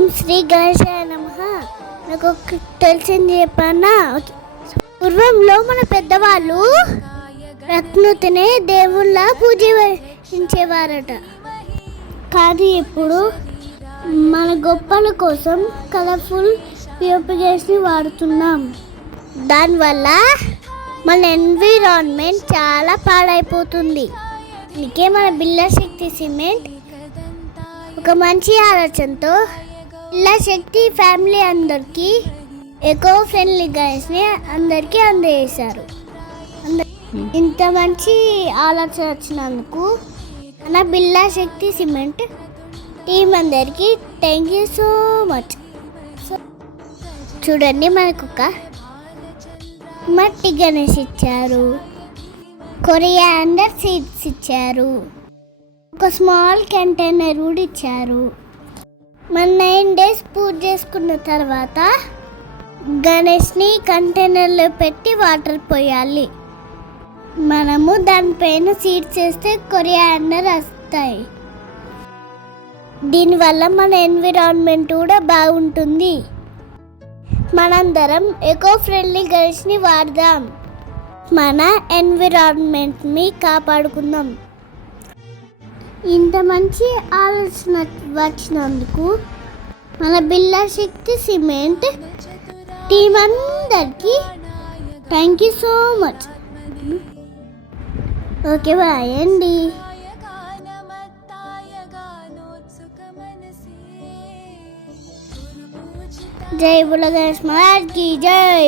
ఓం శ్రీ గణేశాయ నమ. నాకు తెలిసింది చెప్పానా? పూర్వంలో మన పెద్దవాళ్ళు ప్రకృతిని దేవుళ్ళ పూజించేవారట కానీ ఇప్పుడు మన గొప్పల కోసం కలర్ఫుల్ ప్యూరిఫికేషన్ వాడుతున్నాం. దానివల్ల మన ఎన్విరాన్మెంట్ చాలా పాడైపోతుంది. అందుకే మన బిల్ల శక్తి సిమెంట్ ఒక మంచి ఆలోచనతో ఇలా శక్తి ఫ్యామిలీ అందరికీ ఎకో ఫ్రెండ్లీ గైస్ని అందరికీ అందజేశారు. ఇంత మంచి ఆలోచన వచ్చినందుకు మన బిల్లా శక్తి సిమెంట్ టీం అందరికీ థ్యాంక్ యూ సో మచ్. చూడండి మనకు ఒక మట్టి గణేష్ ఇచ్చారు. కొరియాండర్ సీడ్స్ ఇచ్చారు. ఒక స్మాల్ కంటైనర్ కూడా ఇచ్చారు. మన నైన్ డేస్ పూజ చేసుకున్న తర్వాత గణేష్ని కంటైనర్లో పెట్టి వాటర్ పోయాలి. మనము దానిపైన సీడ్స్ వేస్తే కొరియాండర్ వస్తాయి. దీనివల్ల మన ఎన్విరాన్మెంట్ కూడా బాగుంటుంది. మనందరం ఎకో ఫ్రెండ్లీ గణేష్ని వాడదాం. మన ఎన్విరాన్మెంట్ని కాపాడుకుందాం. ఇంత మంచి ఆలోచన వచ్చినందుకు మన బిల్లా శక్తి సిమెంట్ టీమ్ అందరికి thank you so much. Okay bye అండి. జై బుల గణేష్ మహారాజ్ జై.